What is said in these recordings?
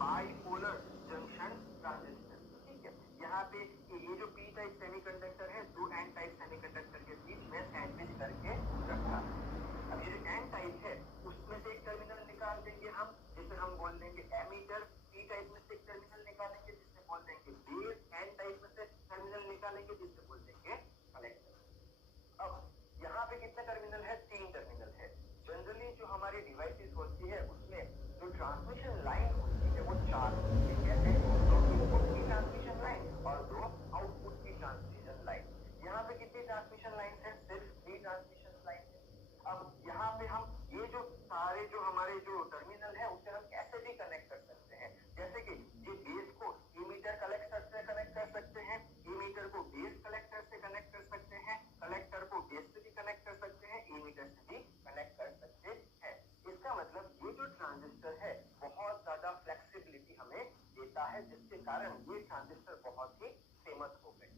Bipolar junction transistor. ठीक है, यहाँ पे ये जो पी टाइप सेमीकंडक्टर है, दो एन टाइप सेमीकंडक्टर के बीच में सैंडविच करके रखा। अब ये जो एन टाइप है उसमें से एक टर्मिनल निकाल देंगे हम, जिसे हम बोल देंगे एमीटर। पी टाइप में से एक टर्मिनल निकालेंगे जिसे बोल देंगे बेस। एन टाइप में से टर्मिनल निकालेंगे जिसे बोल देंगे कलेक्टर। अब यहाँ पे कितने टर्मिनल है? 3 टर्मिनल है। जनरली जो हमारी डिवाइसेस होती है उसमें जो ट्रांसमिशन लाइन होती है वो 4 होती है। कैसे? 2 इनपुट की ट्रांसमिशन लाइन और 2 आउटपुट की ट्रांसमिशन लाइन। यहाँ पे कितनी ट्रांसमिशन लाइन है? सिर्फ 3 ट्रांसमिशन लाइन है। अब यहाँ पे हम ये जो सारे जो हमारे जो टर्मिनल है उसे हम कैसे भी कनेक्ट कर सकते हैं। जैसे कि ये बेस को इमीटर कलेक्टर से कनेक्ट कर सकते हैं, इमीटर को बेस कलेक्टर से कनेक्ट कर सकते हैं, कलेक्टर को बेस से भी कनेक्ट कर सकते हैं, इमीटर से भी कनेक्ट कर सकते हैं। इसका मतलब ये जो ट्रांजिस्टर है बहुत ज्यादा फ्लेक्सिबिलिटी हमें देता है, जिसके कारण ये ट्रांजिस्टर बहुत ही फेमस हो गए।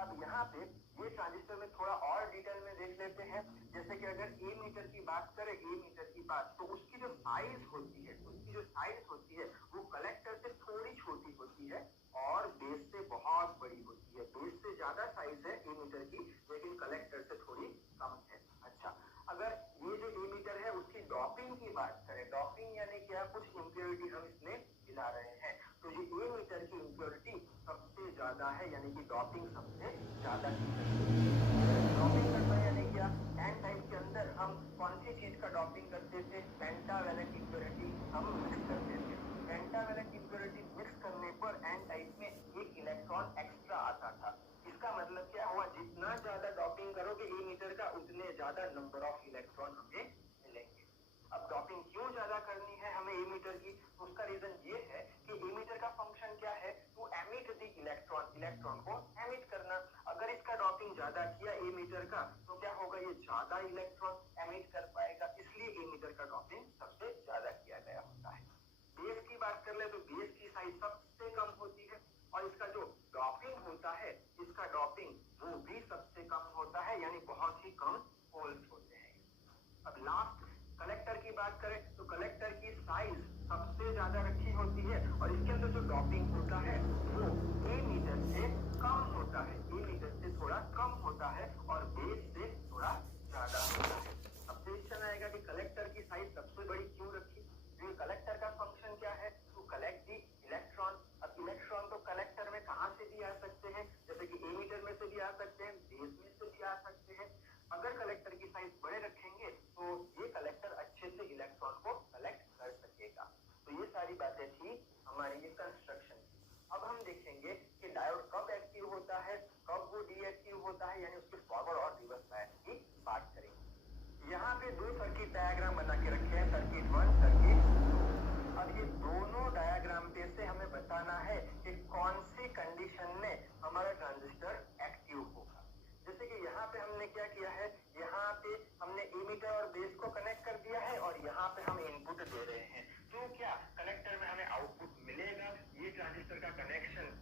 अब यहाँ पे ये ट्रांजिस्टर में थोड़ा और डिटेल में देख लेते हैं। जैसे कि अगर ए मीटर की बात करें, ए मीटर की बात, तो उसकी जो साइज होती है, वो कलेक्टर से थोड़ी छोटी होती है और बेस से बहुत बड़ी होती है। बेस से ज्यादा साइज है ए मीटर की, लेकिन कलेक्टर से थोड़ी कम है। अच्छा, अगर ये जो ए मीटर है उसकी डॉपिंग की बात करें, डॉपिंग यानी क्या? कुछ इम्प्योरिटी हम इसमें मिला रहे हैं, तो ये ए मीटर की इम्प्योरिटी सबसे ज्यादा है, यानी कि डॉपिंग सबसे ज्यादा की जाती है। डॉपिंग करना यानी क्या? एन टाइप के अंदर हम कौन सी चीज का डॉपिंग करते थे? पेंटावैलेंट इम्प्योरिटी हम मिक्स करते थे। पेंटावैलेंट इम्प्योरिटी मिक्स करने पर एन टाइप में एक इलेक्ट्रॉन एक्स्ट्रा आता था। इसका मतलब क्या हुआ? जितना ज्यादा डॉपिंग करोगे ए मीटर का, उतने ज्यादा नंबर ऑफ इलेक्ट्रॉन हमें मिलेंगे। अब डॉपिंग क्यों ज्यादा करनी है हमें ए मीटर की? तो उसका रीजन ये है कि ए मीटर का फंक्शन क्या है? To emit the electron, electron को एमिट करना। अगर इसका डॉपिंग ज्यादा किया ए मीटर का तो क्या होगा? ये ज्यादा इलेक्ट्रॉन एमिट कर पाएगा, इसलिए ए मीटर का डॉपिंग सबसे ज्यादा किया गया होता है। बेस की बात कर ले तो बेस की साइज सबसे कम होती है और इसका जो डॉपिंग होता है, इसका डॉपिंग वो भी सबसे कम होता है, यानी बहुत ही कम होल्स होते हैं। अब लास्ट कलेक्टर की बात करें तो कलेक्टर की साइज सबसे ज्यादा रखी होती है और इसके अंदर जो डॉपिंग होता है वो ए मीटर से कम होता है, ए मीटर से थोड़ा कम होता है और बेस से थोड़ा ज्यादा होता है। अब क्वेश्चन आएगा कि कलेक्टर की साइज सबसे बड़ी क्यों रखी? क्योंकि कलेक्टर का फंक्शन क्या है? To collect the electron. अब इलेक्ट्रॉन तो कलेक्टर में कहां से भी आ सकते हैं, जैसे कि ए मीटर में से भी आ सकते हैं, बेस में से भी आ सकते हैं। अगर कलेक्टर की साइज बड़े रखेंगे तो ये कलेक्टर अच्छे से इलेक्ट्रॉन को कलेक्ट कर सकेगा। तो ये सारी बातें थी हमारी ये कंस्ट्रक्शन की। अब हम देखेंगे कि डायोड कब एक्टिव होता है, कब वो डीएक्टिव होता है, यानी उसके फॉरवर्ड और रिवर्स बायस की बात करेंगे। यहाँ पे 2 सर्किट डायग्राम बना के रखे हैं, सर्किट 1, सर्किट 2। अब ये दोनों डायग्राम पे से हमें बताना है कि कौन सी कंडीशन में हमारा ट्रांजिस्टर एक्टिव होगा। जैसे कि यहाँ पे हमने क्या किया है, यहाँ पे हमने इमीटर और बेस को कनेक्ट कर दिया है और यहाँ पे हम इनपुट दे रहे हैं। तो क्या कनेक्टर में हमें आउटपुट मिलेगा? ये ट्रांजिस्टर का connection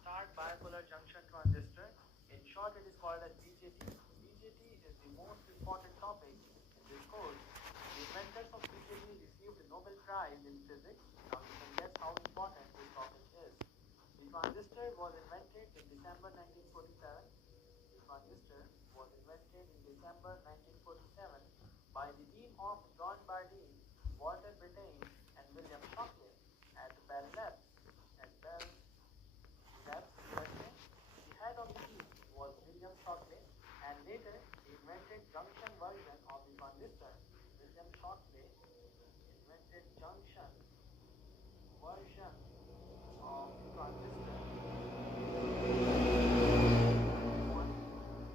start bipolar junction transistor. In short, it is called as BJT. BJT is the most important topic in this course. The inventors of BJT received the Nobel Prize in Physics. Now you can guess how important this topic is. The transistor was invented in December 1947. The transistor was invented in December 1947 by the team of John Bardeen, Walter Brattain, and William Shockley at Bell Labs. At Bell Labs, USA. The head of the team was William Shockley, and later he invented junction version of the transistor. William Shockley invented junction version of the transistor.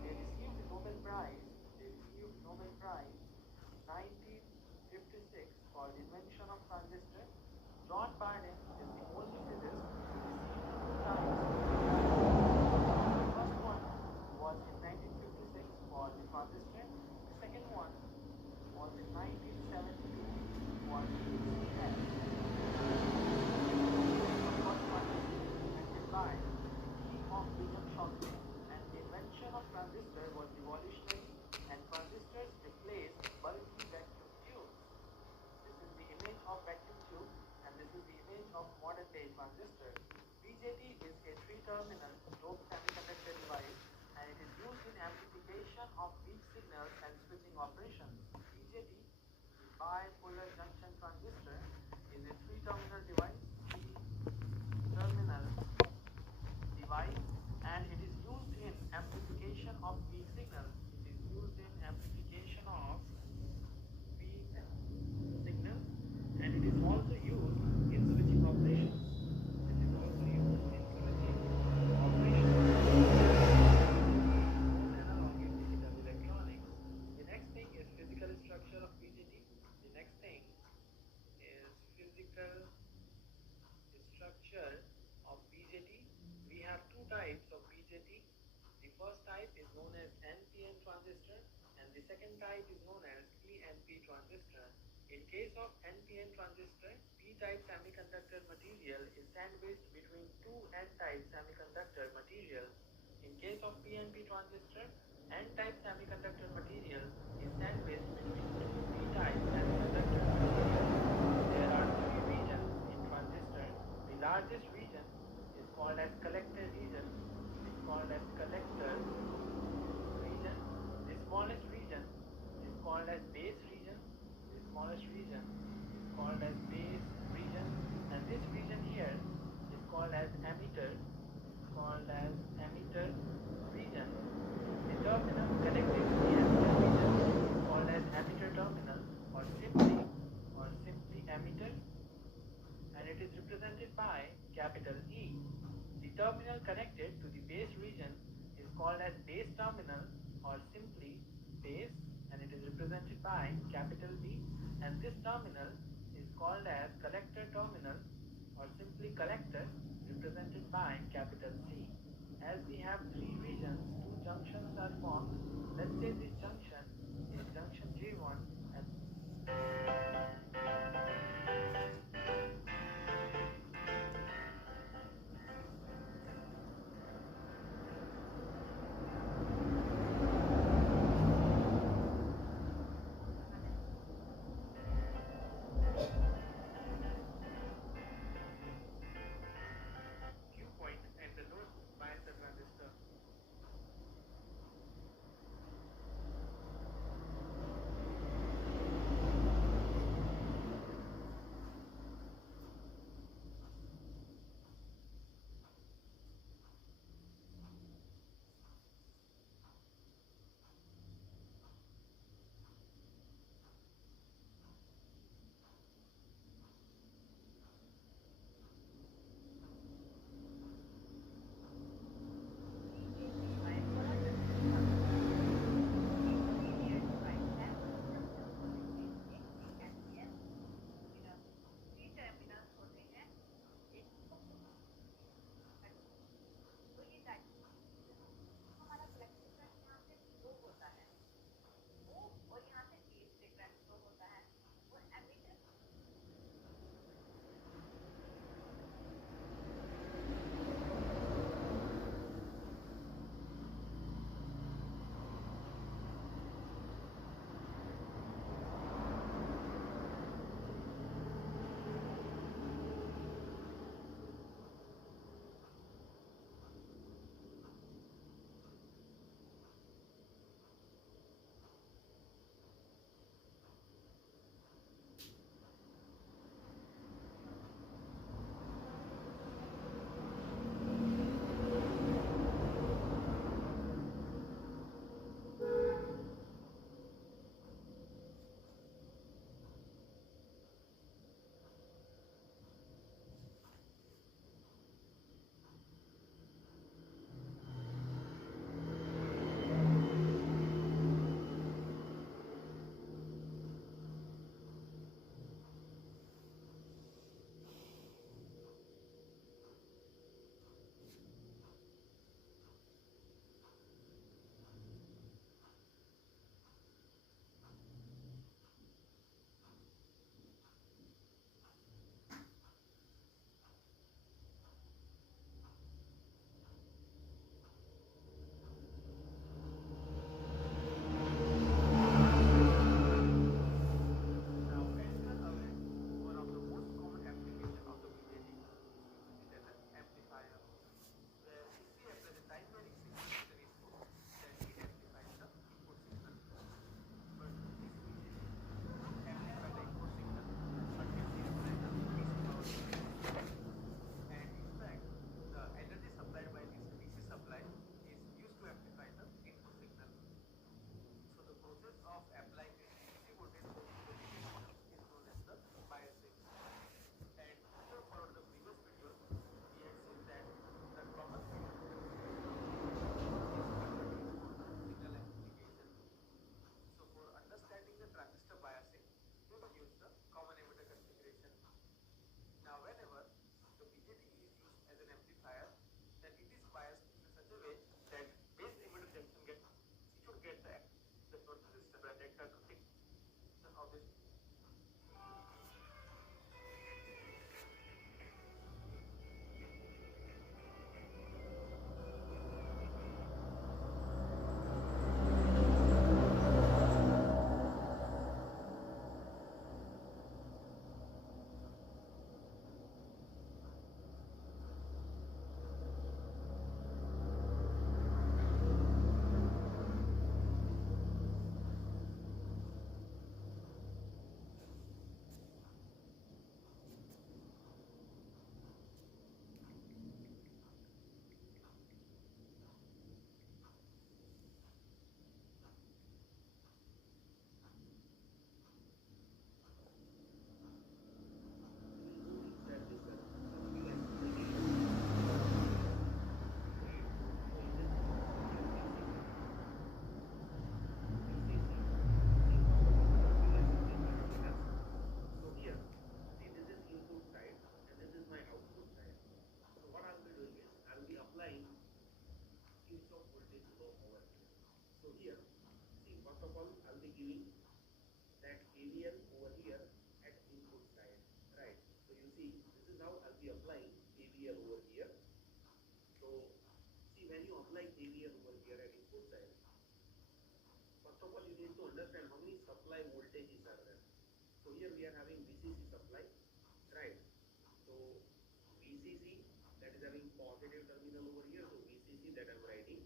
They received the Nobel Prize. They received Nobel Prize in 1956 for the invention of transistor. John Bardeen is the only physicist who received two times. The first one was in 1956 for the transistor. The second one was in 1972 for the CL. The first one invented by the team of William Shockley, and the invention of transistor was revolutionary, and transistors replaced bulky vacuum tubes. This is the image of vacuum tube, and this is the image of modern day transistor. BJT is a three-terminal doped semiconductor device, and it is used in amplification of weak signals and switching operations. BJT, the bipolar junction transistor, is a three-terminal device, and it is used in amplification of weak signals. It is used in amplification of weak signals, and it is also used in switching operations. It is also used in switching operations. Analog in digital electronics. The next thing is physical structure of BJT. The next thing is physical structure of BJT. We have two types of BJT. The first type is known as NPN transistor, and the second type is known as PNP transistor. In case of NPN transistor, P-type semiconductor material is sandwiched between two N-type semiconductor materials. In case of PNP transistor, N-type semiconductor material is sandwiched between two P-type semiconductor materials. There are three regions in transistor. The largest region is called as collector region. It's called as collector region. The smallest region is called as base region. The smallest region is called as base region, and this region here is called as emitter. It's called as emitter region. The terminal connected to the emitter region is called as emitter terminal, or simply emitter, and it is represented by capital E. The terminal connected to the base region is called as base terminal, or simply base, and it is represented by capital B. And this terminal is called as collector terminal, or simply collector, represented by capital C. As we have three regions, two junctions are formed. Let's say this junction is junction J1 and Q point and the north bias transistor. KVL over here. So see, when you apply KVL over here at input side, first of all you need to understand how many supply voltages are there. So here we are having VCC supply, right? So VCC, that is having positive terminal over here, so VCC that I'm writing.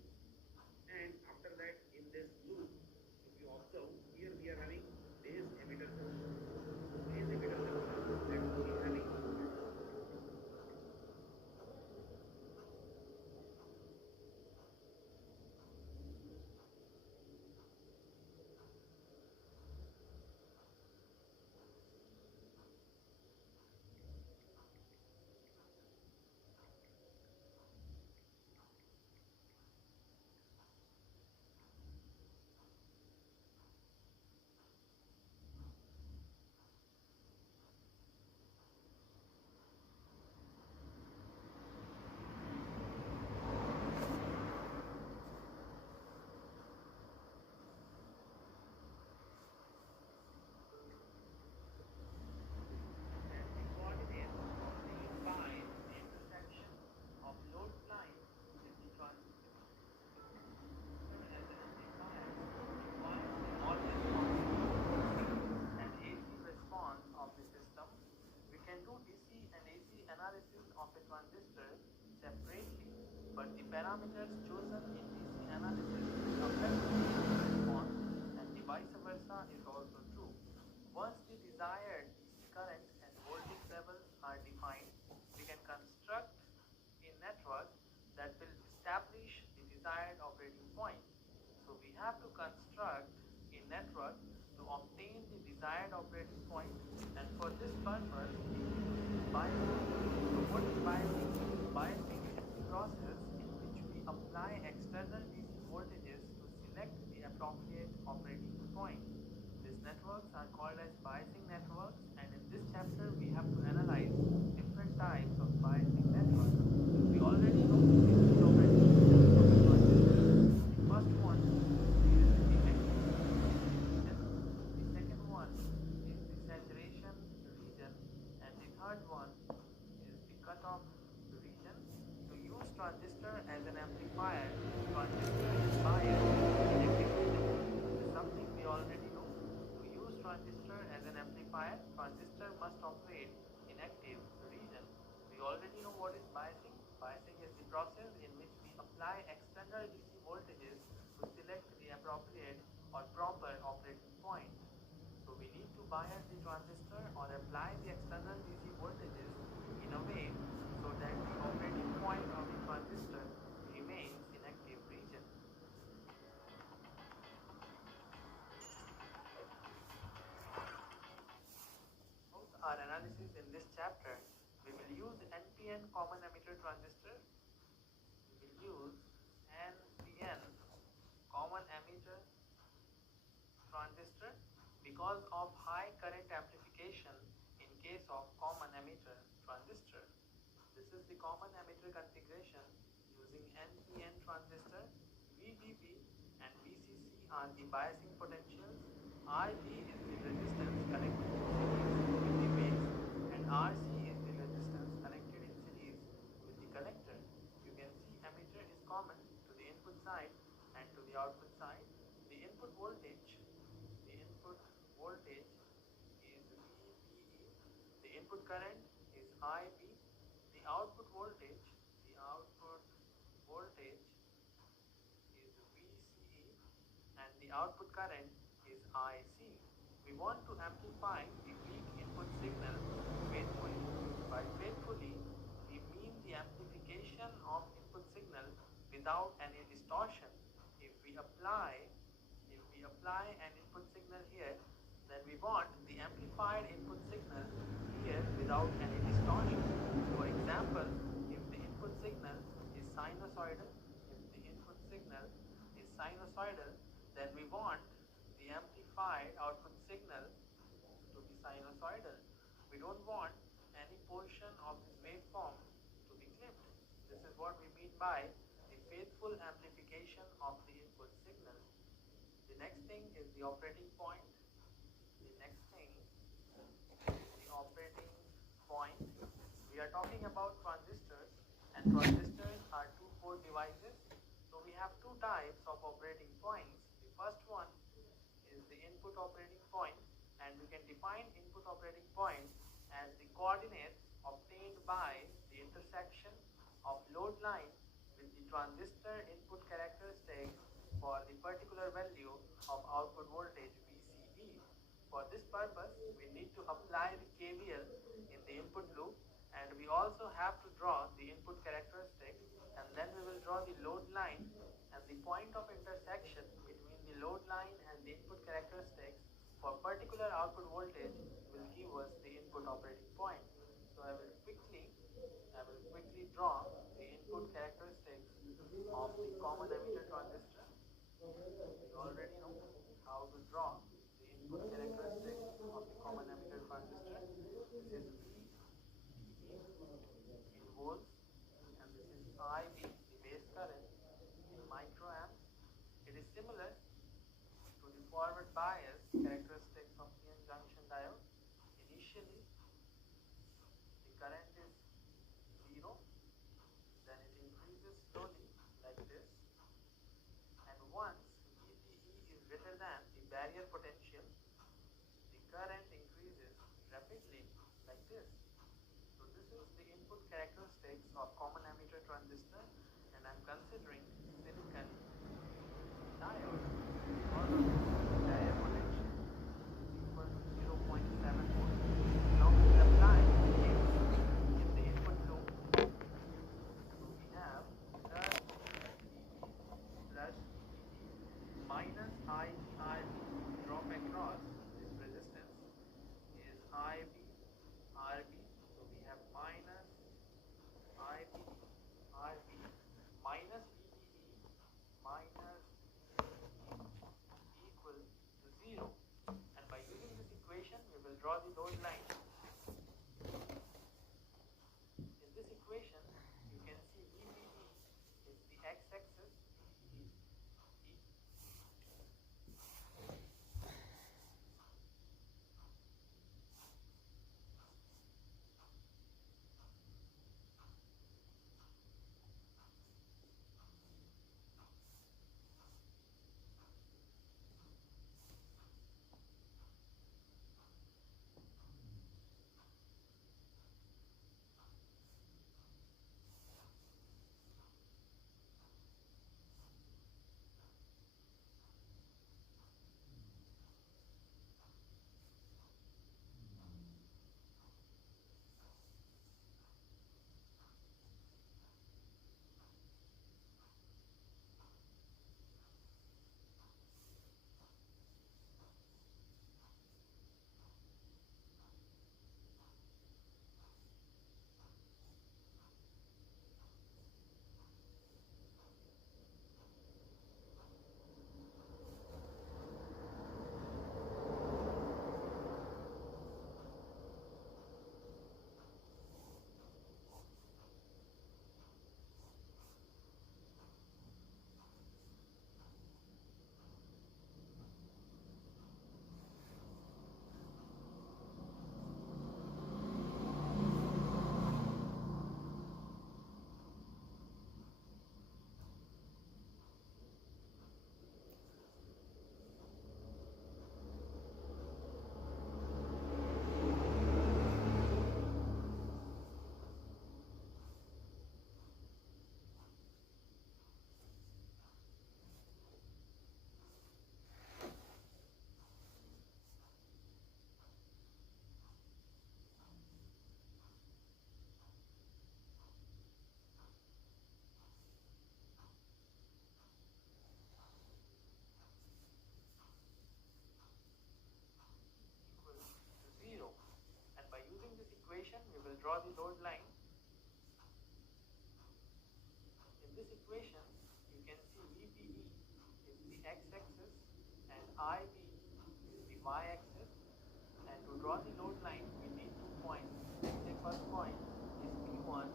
And after that, in this loop, if you observe, here we are having base emitter terminal. Base emitter terminal, that we are having. But the parameters chosen in DC analysis affect the response, and the vice versa is also true. Once the desired DC current and voltage levels are defined, we can construct a network that will establish the desired operating point. So we have to construct a network to obtain the desired operating point, and for this purpose we use biasing. So what is biasing? Biasing is the process in which we apply external DC voltages to select the appropriate operating point. These networks are called as biasing networks, and in this chapter we have to analyze different types of biasing networks. We already know the DC operating system of a transistor. The first one is the active region, the second one is the saturation region, and the third one is the cutoff region. To use transistor as an amplifier, transistor is biased in active region. This is something we already know. To use transistor as an amplifier, transistor must operate in active region. We already know what is biasing. Biasing is the process in which we apply external DC voltages to select the appropriate or proper operating point. So we need to bias the transistor or apply the external DC voltages in a way so that the operating point of the transistor remains in active region. Throughout our analysis in this chapter, we will use NPN common emitter transistor. We will use NPN common emitter transistor because of high current amplification in case of common emitter transistor. This is the common emitter configuration using NPN transistor. VDP and VCC are the biasing potentials. RB is the resistance connected in series with the base, and RC is the resistance connected in series with the collector. You can see emitter is common to the input side and to the output side. The input voltage is VBE. The input current is IB. The output voltage is VCE, and the output current is IC. We want to amplify the weak input signal faithfully. By faithfully, we mean the amplification of input signal without any distortion. If we apply an input signal here, then we want the amplified input signal here without any distortion. For example, if the input signal is sinusoidal, then we want the amplified output signal to be sinusoidal. We don't want any portion of this waveform to be clipped. This is what we mean by the faithful amplification of the input signal. The next thing is the operating point. We are talking about transistors and transistors are two-port devices. So we have two types of operating points. The first one is the input operating point, and we can define input operating point as the coordinates obtained by the intersection of load line with the transistor input characteristics for the particular value of output voltage VCB. For this purpose, we need to apply the KVL in the input loop, and we also have to draw the input characteristics, and then we will draw the load line, and the point of intersection between the load line and the input characteristics for particular output voltage will give us the input operating point. So I will quickly draw the input characteristics of the common emitter transistor. We already know how to draw the input characteristics of the common emitter transistor. This is VEB in volts, and this is IB, the base current, in microamps. It is similar to the forward bias characteristics of PN junction diode. Initially, the current is 0, then it increases slowly like this, and once VTE is greater than the barrier potential, the current increases rapidly like this. So this is the input characteristics of common emitter transistor, and I'm considering silicon diode because of its barrier potential is equal to 0.7 volts. Now we will apply KVL in the input loop. So we have plus VEB plus VTE minus IRB. Drop across this resistance is IB RB. So we have minus IB RB minus VTE minus equal to 0. And by using this equation, we will draw the load line. In this equation, you can see VTE is the x-axis, VTE, equation, we will draw the load line. In this equation, you can see VPE is the x-axis and IB is the y-axis. And to draw the load line, we need 2 points. Let's say first point is P1,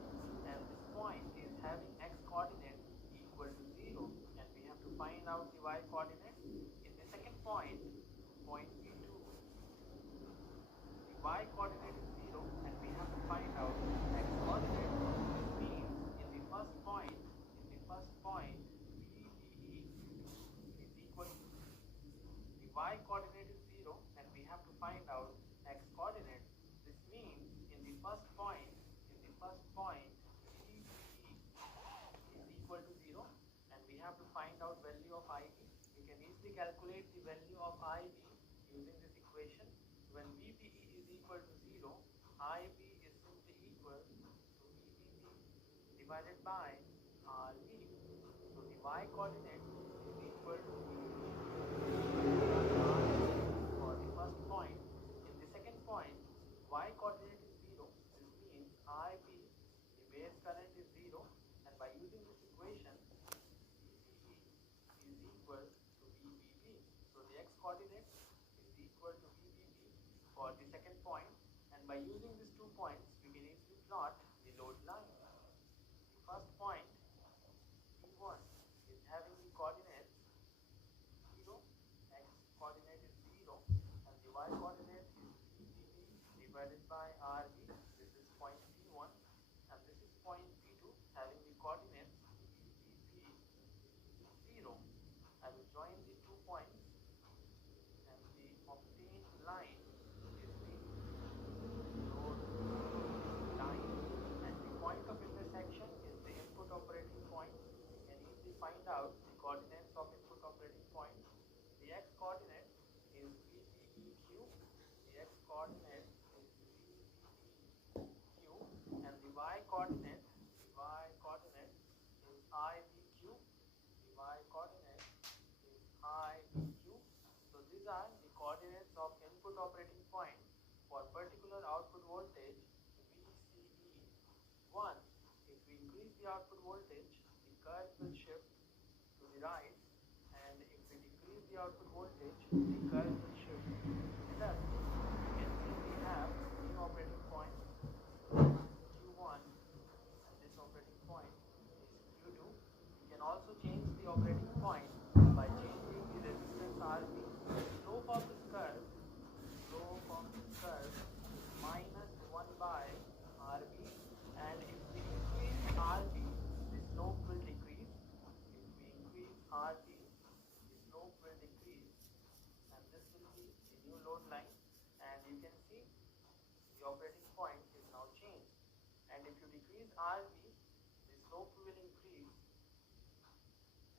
and this point is having x coordinate equal to 0, and we have to find out the y coordinate. In the second point, point P2, the y coordinate is 0, and we have to find out x coordinate. This means in the y coordinate is 0 and we have to find out x coordinate. This means in the first point VBE is equal to 0 and we have to find out value of IB. We can easily calculate the value of IB using this equation. When VBE is equal to 0, IB is simply equal to VBB divided by RB. So the y coordinate is equal to for the first point. In the second point, y coordinate is 0. This means IB, the base current is 0, and by using this equation, VBE is equal to VBB. So the x coordinate is equal to VBB for the second point, and by using these 2 points, we can easily plot the load line. The first point P1 is having the coordinates 0, x coordinate is 0, and the y coordinate is VBB divided by RB. This is point P1, and this is point P2 having the coordinates VBB 0. I will join the 2 points, and the obtained line is the load line, and the point of intersection is the input operating point. You can easily find out the coordinates of input operating point. The x coordinate is VBEQ, the x coordinate is VBEQ, and the y coordinate is IBQ, the y coordinate is IBQ. So these are the coordinates of input operating point for particular output voltage VCE. 1. If we increase the output voltage, the curve will shift to the right, and if we decrease the output voltage, the curve will shift to the left. You can see we have new operating point Q1, and this operating point is Q2. You can also change the operating point by changing the resistance RB. The slope of this curve is minus 1 by RB, and if we increase RB, the slope will decrease. If we increase RB, the slope will decrease, and this will be the new load line. And you can see the operating point is now changed. And if you decrease RB, the slope will increase,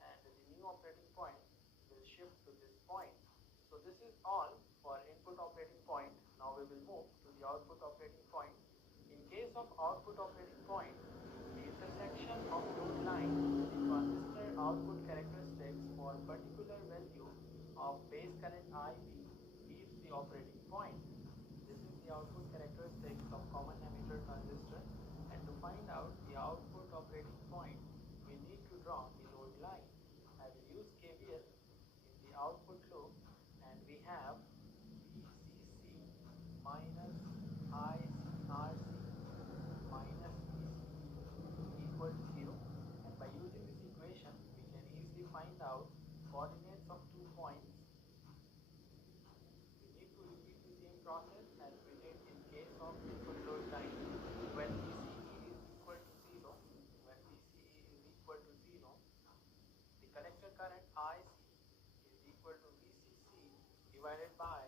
and the new operating point will shift to this point. So this is all for input operating point. Now we will move to the output operating point. In case of output operating point, the intersection of load line with the transistor output characteristics for particular value of base current IB is the operating point. This is the output characteristics of common emitter transistor, and to find out the output operating point, we need to draw the load line. I will use KVL in the output loop, and we have VCC minus ICRC minus VCE equal to 0, and by using this equation, we can easily find out coordinates of 2 points. We need to repeat the same process as we did in case of input load line. When VCE is equal to 0, the collector current IC is equal to VCC divided by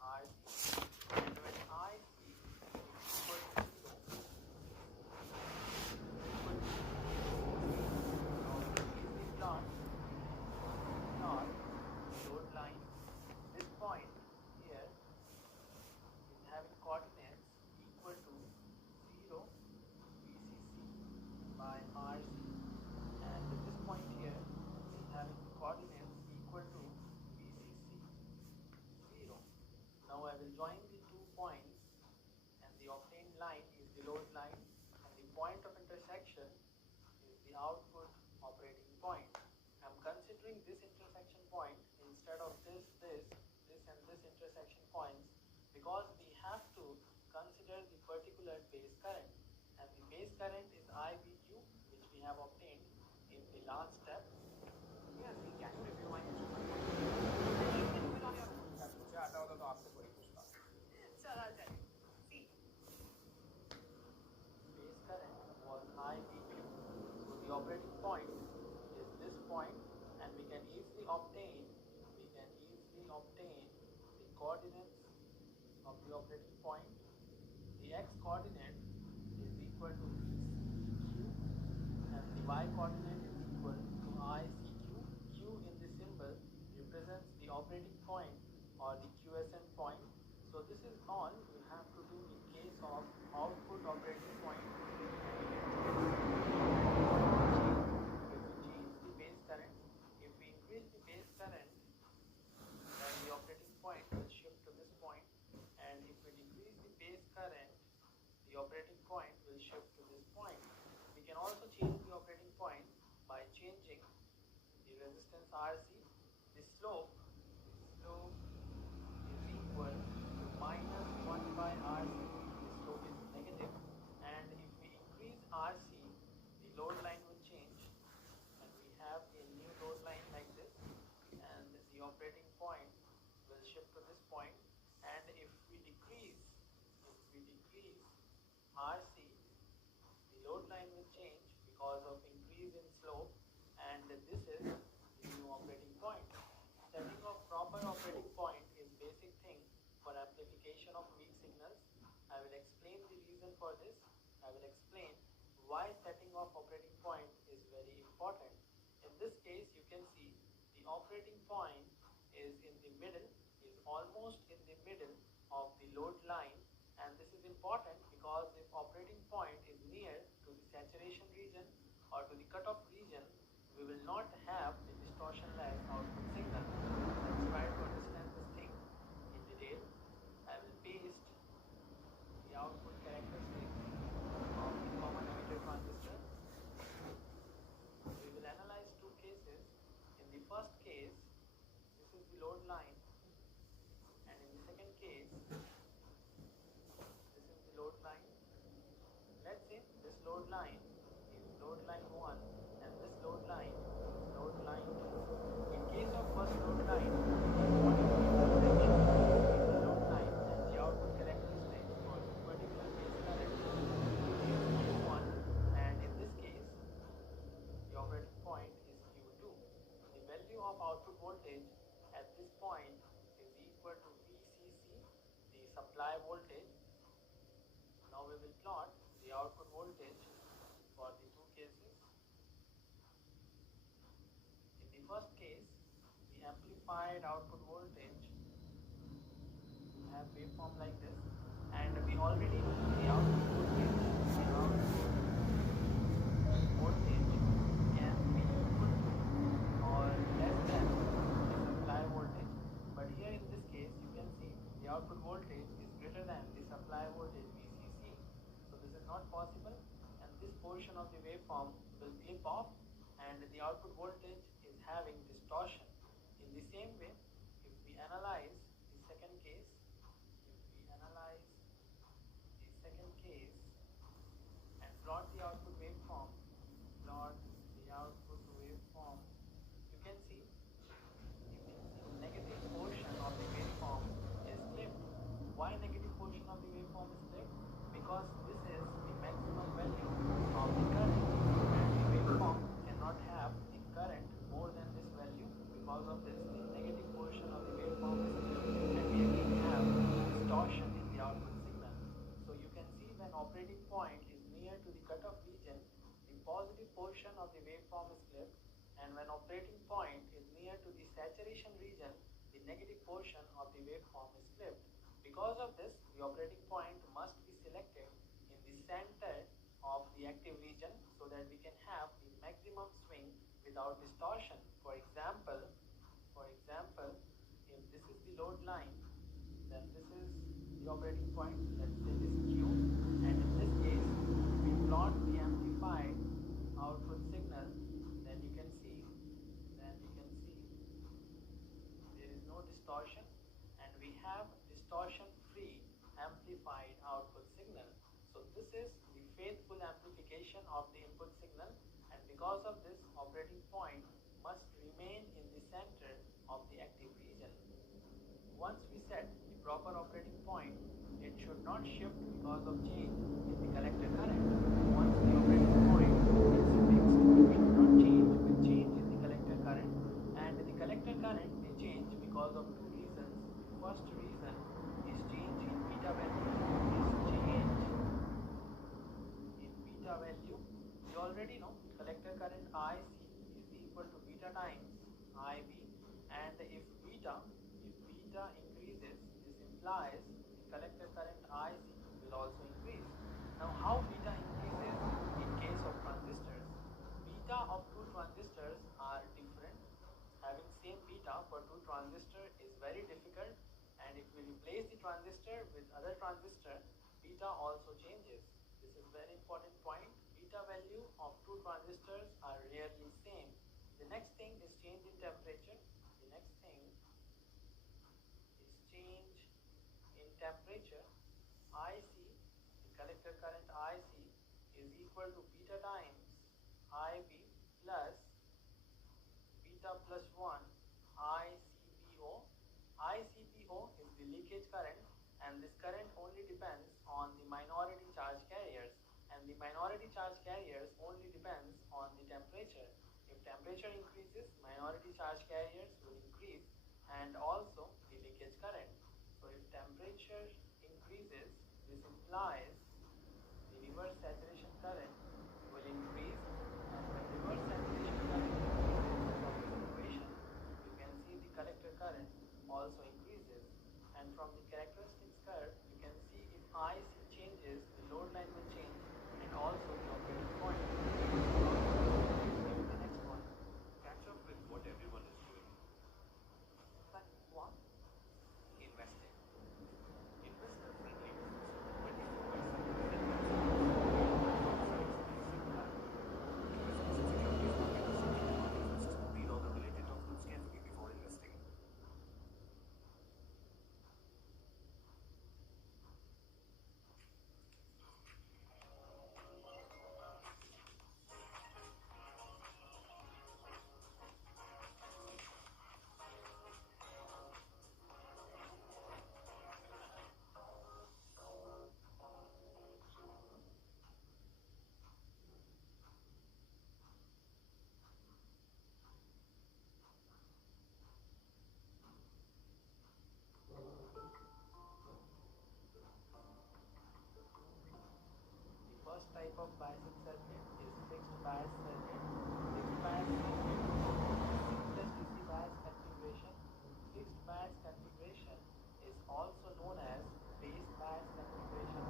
RC, and when IC is equal to 0, easily plot load line. This point here is having coordinates equal to 0 VCC by RC, and this point here is having coordinates equal to VCC 0. Now I will join the 2 points, and the obtained line is the load line, and the point of intersection is the output operating point. I am considering this intersection point instead of this and this intersection points, because we have to consider the particular base current, and the base current is IBQ, which we have obtained in the last step. Yes, can you review my instrument? मुझे आता होता तो आपसे थोड़ी पूछता. चलो I'll tell you. See, Base current was IBQ, so the operating point is this point, and we can easily obtain coordinates of the operating point. The x coordinate is equal to VCQ and the y coordinate is equal to ICQ. Q in the symbol represents the operating point or the QSN point. So this is all we have to do in case of output operating point. If we change the base current, if we increase the base current, then the operating point will shift to this point, and if we decrease the base current, the operating point will shift to this point. We can also change the operating point by changing the resistance RC. The slope is equal to minus 1 by RC. The slope is negative, and if we increase RC, the load line will change, and we have a new load line like this, and the operating point will shift to this point. And if we decrease RC, the load line will change because of increase in slope, and this is the new operating point. Setting of proper operating point is basic thing for amplification of weak signals. I will explain the reason for this. I will explain why setting of operating point is very important. In this case, you can see the operating point is in the middle, is almost in the middle of the load line, and this is important because if operating point is near to the saturation region or to the cutoff region, we will not have the distortion-less output signal. Let's try to understand this thing in detail. I will paste the output characteristics of the common emitter transistor. We will analyze two cases. In the first case, this is the load line, and in the second case, this is the load line. Let's say this load line is load line 1 and this load line is load line 2. In case of first load line, what is the connection between the load line and the output characteristic for this particular base current is Q1, and in this case the operating point is Q2. The value of output voltage at this point is equal to VCC, the supply voltage. Now we will plot the output voltage for the two cases. In the first case, the amplified output voltage have waveform like this, and we already know the output voltage can be equal to or less than the supply voltage. But here in this case, you can see the output voltage is greater than the supply voltage VCC. So this is not possible, and this portion of the waveform will clip off, and the output voltage is having distortion. In the same way, if we analyze the second case, and plot the output waveform, you can see the negative portion of the waveform is clipped. Why negative portion of the waveform is clipped? Because this is the maximum value of the current, and the waveform cannot have the current more than this value. Because of this, the negative portion of the waveform is clipped, and we again have distortion in the output signal. So you can see when operating point is near to the cutoff region, the positive portion of the waveform is clipped, and when operating point is near to the saturation region, the negative portion of the waveform is clipped. Because of this, the operating point must be selected in the center of the active region so that we can have the maximum swing without distortion. For example, if this is the load line, then this is the operating point, let's say this Q, and in this case, we plot the amplified output signal, then you can see there is no distortion, and we have distortion-free amplified output signal. So this is the faithful amplification of the input signal, and because of this, operating point must remain in the center of the active region. Once we set the proper operating point, it should not shift because of change in the collector current. Once the operating point is fixed, it should not change with change in the collector current, and the collector current may change because of two reasons. First reason IC is equal to beta times IB, and if beta increases, this implies the collector current IC will also increase. Now how beta increases in case of transistors? Beta of two transistors are different. Having same beta for two transistors is very difficult, and if we replace the transistor with other transistor, beta also changes. This is very important point. Beta value of two transistors are rarely same. The next thing is change in temperature. The next thing is change in temperature. IC, the collector current IC is equal to beta times IB plus beta plus 1 ICPO. ICPO is the leakage current, and this current only depends on the minority charge carriers, and the minority charge carriers only depends on the temperature. If temperature increases, minority charge carriers will increase, and also the leakage current. So if temperature increases, this implies the reverse saturation current will increase, and when reverse saturation current increases from this equation, you can see the collector current also increases, and from the characteristics curve you can see if IC changes, the load line will change, and also the operating point. The next one. Catch up with what everyone is doing. But what? Investing. Investor-friendly tools, 24/7. Read all the related documents carefully before investing. The first type of biasing circuit is fixed bias circuit. Fixed bias circuit is DC bias configuration. Fixed bias configuration is also known as base bias configuration.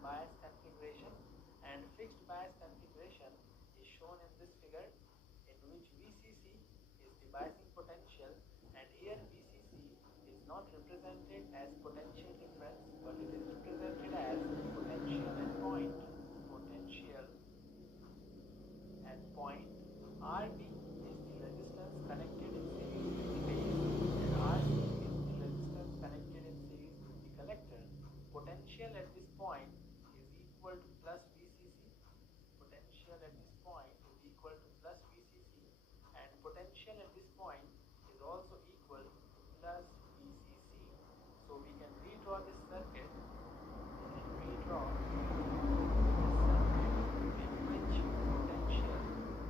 Bias configuration and fixed bias configuration is shown in this figure, in which VCC is the biasing potential, and here VCC is not represented as potential difference, but it is represented as potential at point. Potential at point. RB is the resistance connected in series with the base, and RC is the resistance connected in series with the collector. Potential at this point is equal to plus VCC. Potential at this point is equal to plus VCC, and potential at this point is also equal to plus VCC. So we can redraw this circuit. We can redraw this circuit in which potential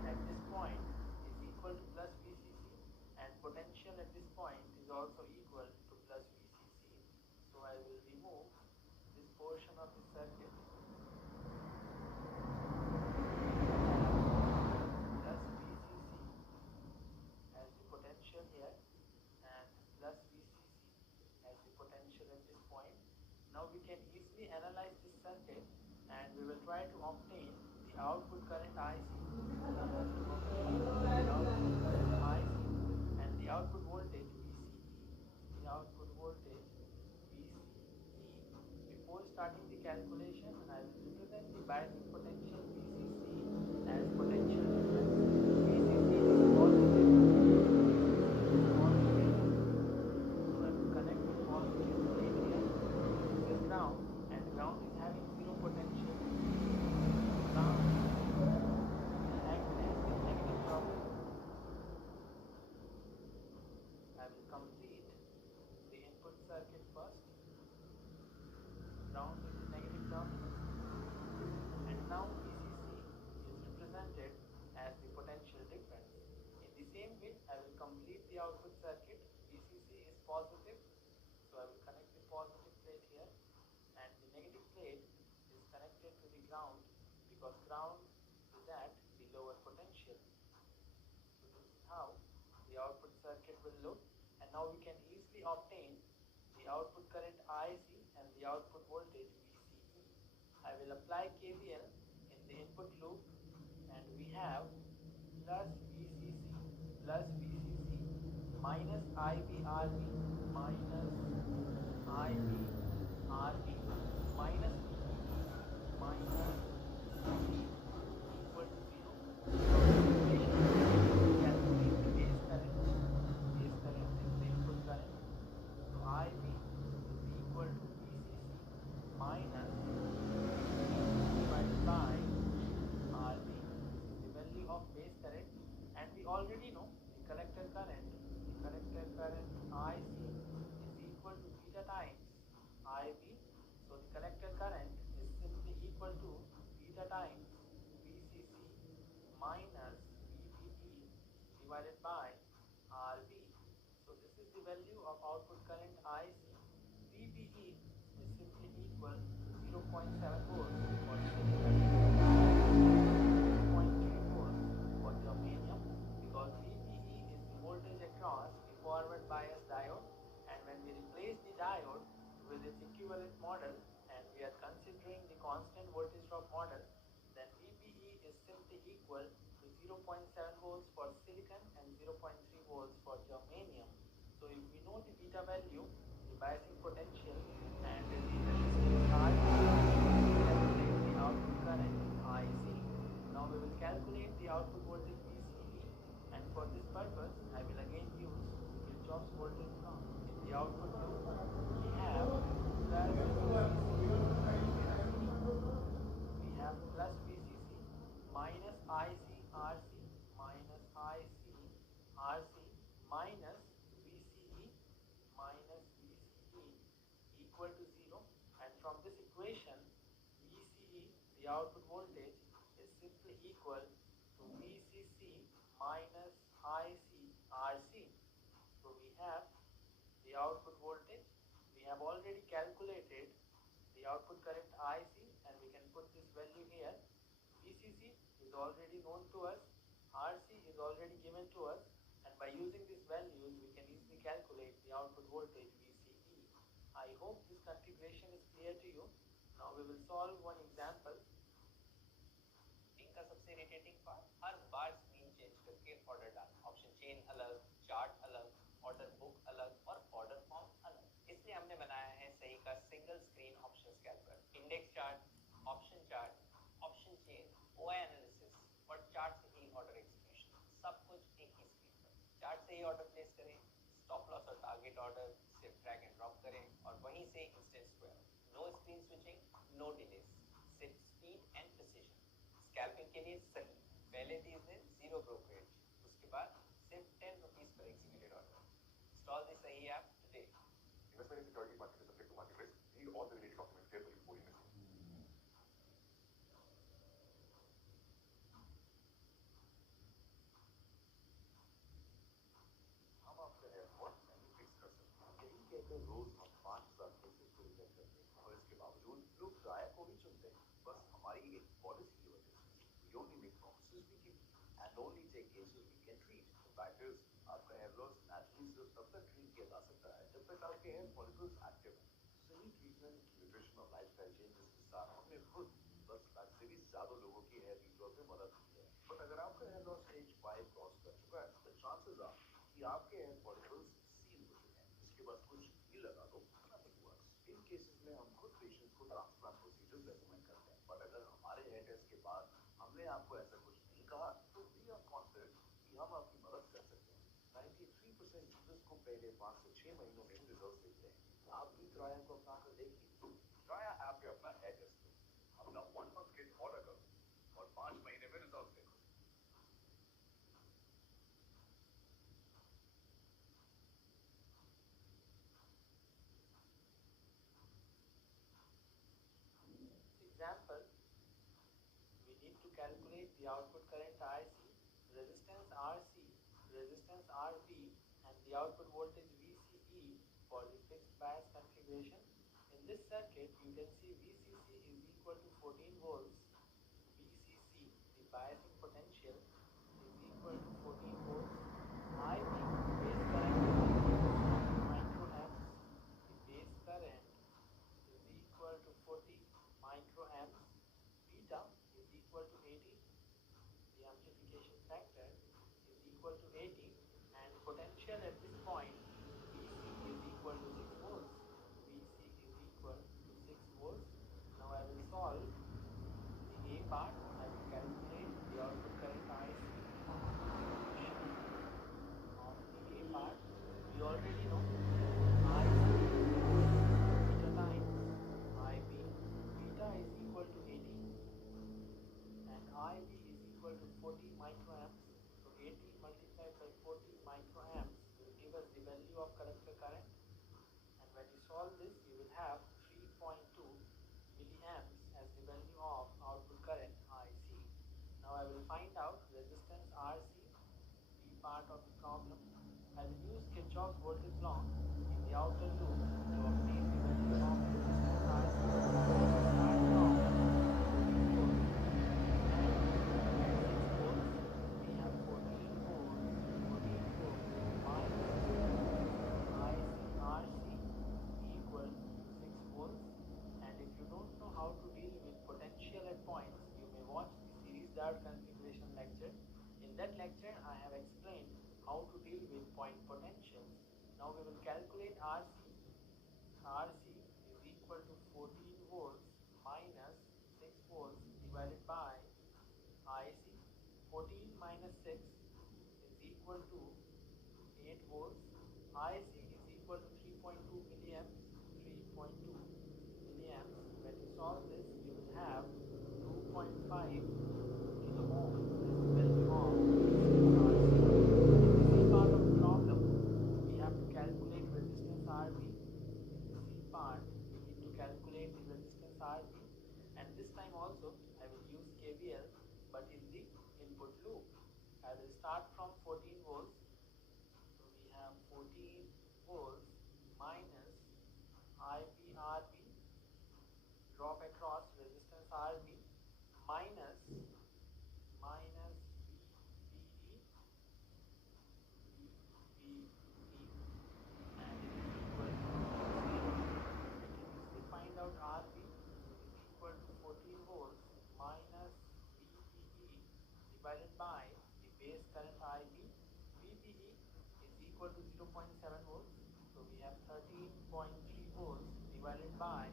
at this point is equal to plus VCC, and potential at this point is also equal to plus VCC. So I will remove this portion of the circuit. Plus VCC as the potential here, and plus VCC as the potential at this point. Now we can easily analyze this circuit, and we will try to obtain the output current IC, and the output voltage VCE. The output voltage VCE. Before starting the calculation, I will represent the biasing potential VCC as potential difference. VCC is positive. So I will connect the positive plate here. This is ground, and ground is having zero potential. Ground will act as the negative terminal. I will complete the input circuit first. Ground is the negative terminal, and now VCC is represented as the potential difference. In the same way, I will complete the output circuit. VCC is positive, so I will connect the positive plate here, and the negative plate is connected to the ground because ground is at the lower potential. So this is how the output circuit will look, and now we can easily obtain the output current IC and the output voltage VCE. I will apply KVL in the input loop, and we have plus VCC plus VCC minus IBRB minus IBRB minus VCE minus VCE equal to 0. Calculate the base current. Base current is the input current. So IB is equal to VCC minus divided by RB, the value of base current, and we already know the collector current. The collector current IC is equal to beta times IB. So the collector current is simply equal to beta times VCC minus VBE divided by RB. So this is the value of output current IC. VBE is simply equal to 0.7 volts for silicon, 0.3 volts for germanium, because VBE is the voltage across the forward bias diode, and when we replace the diode with its equivalent model and we are considering the constant voltage drop model, then VBE is simply equal to 0.7 volts for silicon and 0.3 volts for germanium. So if we know the beta value, the biasing potential, and the resistance R, we calculate the output current IC. Now we will calculate the output voltage VCE, and for this purpose I will again use Kirchhoff's voltage law. In the output loop we have plus VCC minus IC RC minus IC RC minus VCE minus VCE equal to 0, and from this equation VCE, the output voltage, is simply equal to VCC minus IC RC. So we have the output voltage. We have already calculated the output current IC, and we can put this value here. VCC is already known to us, RC is already given to us, and by using these values we can easily calculate the output voltage VCE. I hope this configuration is clear to you. Now we will solve one example. इनका सबसे irritating part, हर बार screen change करके order डालना, option chain अलग, chart अलग, order book अलग और order form अलग। इसलिए हमने बनाया है सही का single screen option scalper, index chart, option chain, OI analysis और चार्ट से ही ऑर्डर एग्जीक्यूशन, सब कुछ एक ही स्क्रीन पर। चार्ट से ही ऑर्डर प्लेस करें, स्टॉप लॉस और टारगेट ऑर्डर सिर्फ ड्रैग एंड ड्रॉप करें और वहीं से instant square. No screen switching, no delays, सिर्फ स्पीड एंड प्रिसीजन। स्कैल्पिंग के लिए सही, पहले 30 दिन जीरो ब्रोकरेज, उसके बाद सिर्फ 10 रुपीज पर एग्जीक्यूटेड ऑर्डर। इंस्टॉल द सही app today. Investment in security market is subject to market risk. Read all the related documents carefully before investing. हम आपका एयरपोर्ट नहीं फिक्स कर सकते, यही कहकर रोज हम 5,000 केसेस को रिजेक्ट करते हैं, और इसके बावजूद लोग ड्राया को ही चुनते हैं, बस हमारी एक पॉलिसी की वजह से। We only make promises we keep, and only take cases we can treat. The fact is, आपका हेयर लॉस नेचुरली सिर्फ तब तक ट्रीट किया जा सकता है जब तक आपके हेयर फॉलिकल्स एक्टिव हैं। सही ट्रीटमेंट, न्यूट्रिशन और लाइफस्टाइल चेंजेस के साथ हमने खुद 10 लाख से भी ज्यादा लोगों की हेयर रिग्रोथ में मदद की है। बट अगर आपका हेयर लॉस स्टेज 5 क्रॉस कर चुका है, तो चांसेस आर कि आपके हेयर फॉलिकल्स सील हो चुके हैं। इसके बाद कुछ भी लगा दो, नथिंग वर्क्स। इन केसेस में हम खुद पेशेंट्स को ट्रांसप्लांट प्रोसीजर्स रेकमेंड करते हैं। बट अगर हमारे हेयर टेस्ट के बाद हमने आपको ऐसा कुछ नहीं कहा, तो वी आर कॉन्फिडेंट कि हम आपकी मदद कर सकते हैं। 93% यूजर्स को पहले 5 से 6 महीनों में रिजल्ट मिलते हैं। आप भी ट्राया को अपना कर देखिए। ट्राया ऐप पे अपना हेयर टेस्ट करो, अपना 1 मंथ किट ऑर्डर करो और 5 महीने में रिजल्ट देखो। Example, we need to calculate the output current IC, resistance RC, resistance RB, and the output voltage VCE for the fixed bias configuration. In this circuit, you can see VCC is equal to 14 volts, VCE biasing potential is equal to 14 volts. IB, base current, is equal to 40 microamps. The base current is equal to 40 microamps. Beta is equal to 80. The amplification factor is equal to 80, and potential at this point VC is equal to 6 volts. VC is equal to 6 volts. Now I will solve the A part. I will calculate the output current IC of the A part. We already know IC beta times IB. Beta is equal to 80 and IB is equal to 40 microamps. So 80 multiplied by 40 microamps will give us the value of collector current. And when you solve this, you will have 3.2 milliamps as the value of output current IC. Now I will find out resistance RC, B part of the problem. I will use Kirchhoff's voltage law in the outer loop to obtain the value of resistance RC. Start from 14 volts and at 6 volts we have 14 volts minus IC RC equal to 6 volts. And if you don't know how to deal with potential at points, you may watch the series diode configuration lecture. In that lecture, I have explained how to deal with point potentials. Now we will calculate RC. RC is equal to 14 volts minus 6 volts divided by IC. 14 minus 6 is equal to 8 volts. IC is equal to 3.2 milliamps. 3.2 milliamps. When you solve this, you will have 2.5 kilo ohms as the value of RC. In the C part of the problem, we have to calculate resistance RB. In the C part, we need to calculate the resistance RB, and this time also I will use KVL, but in the input loop. I will start from 14 volts. So we have 14 volts minus IBRB, drop across resistance RB, minus VBE, and it is equal to 0. Continuously find out RB is equal to 14 volts minus VBE divided by the base current IB. VBE is equal to 0.7 volts. So we have 13.3 volts divided by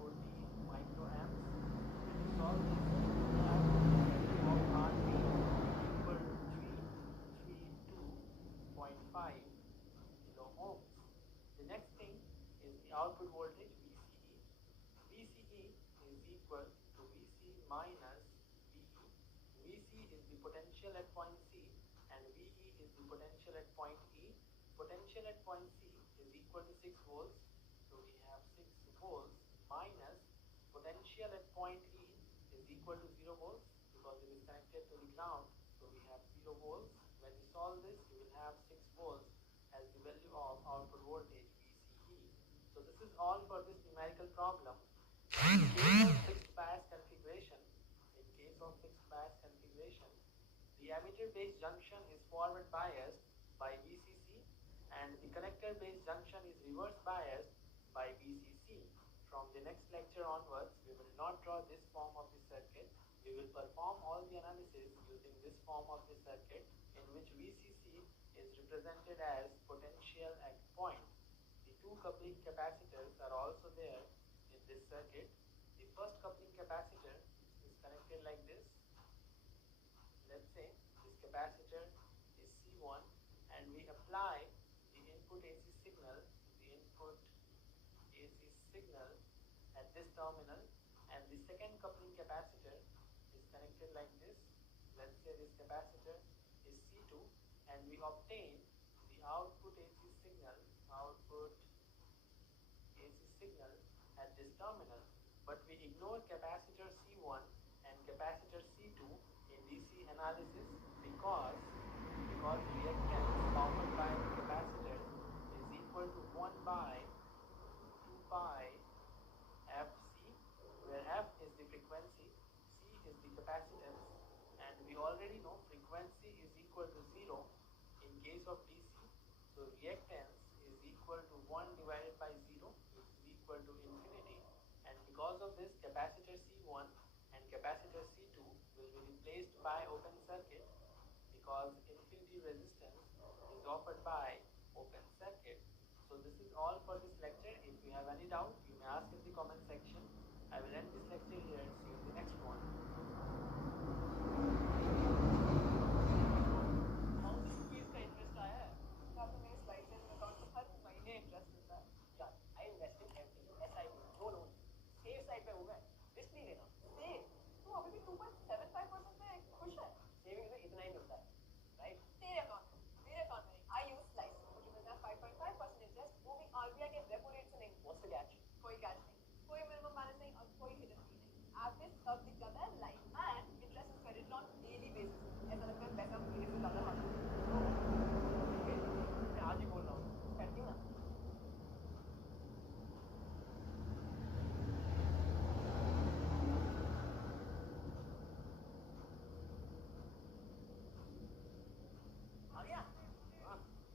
14 microamps. When you solve this, you will have the value of RB equal to 332.5 kilo ohms. The next thing is the output voltage VCE. VCE is equal to VC minus VE. VC is the potential at point C and VE is the potential at point E. Potential at point C is equal to 6 volts. So we have 6 volts minus potential at point E is equal to 0 volts because it is connected to the ground. So we have 0 volts. When you solve this, you will have 6 volts as the value of output voltage VCE. So this is all for this numerical problem. In case of fixed bias configuration, the emitter base junction is forward biased by VCC and the connector base junction is reverse biased by VCC. From the next lecture onwards, we will not draw this form of the circuit. We will perform all the analysis using this form of the circuit in which VCC is represented as potential at point. The two coupling capacitors are also there in this circuit. The first coupling capacitor is connected like this. Let's say this capacitor is C1 and we apply the input AC signal at this terminal, and the second coupling capacitor is connected like this. Let's say this capacitor is C2 and we obtain the output AC signal at this terminal, but we ignore capacitor C1 and capacitor C2 in DC analysis because reactance offered by the capacitor is equal to 1 by 2 pi Fc, where F is the frequency, C is the capacitance, and We already know frequency is equal to 0 in case of DC. So reactance is equal to 1 divided by 0, which is equal to infinity. And because of this, capacitor C1 and capacitor C2 will be replaced by open circuit, because infinity resistance is offered by open circuit. So this is all for this lecture. If you have any doubt, you may ask in the comment section. I will end this lecture here. See you in the next one. How much rupees का interest आया है? आपको मेरे slide में account में हर महीने interest मिलता है. यार, I invest in FD, SIP, no loan. Safe side पे हूँ मैं. Risk नहीं लेना. Safe. तू अभी भी 2.75% में खुश है? Saving से इतना ही मिलता है, right? तेरे account में, मेरे account में नहीं. I use Slice. मुझे मिलता है 5.5% interest. वो भी RBI के repo rate से नहीं. What's the catch? कोई catch नहीं, कोई minimum balance नहीं और कोई hidden fee नहीं. Average सब दिख जाता है live and interest is credited on daily basis. ऐसा लगता है पैसा मेरे से ज़्यादा हाथ में. मैं आज ही बोल रहा हूँ. करती हूँ ना. आ गया?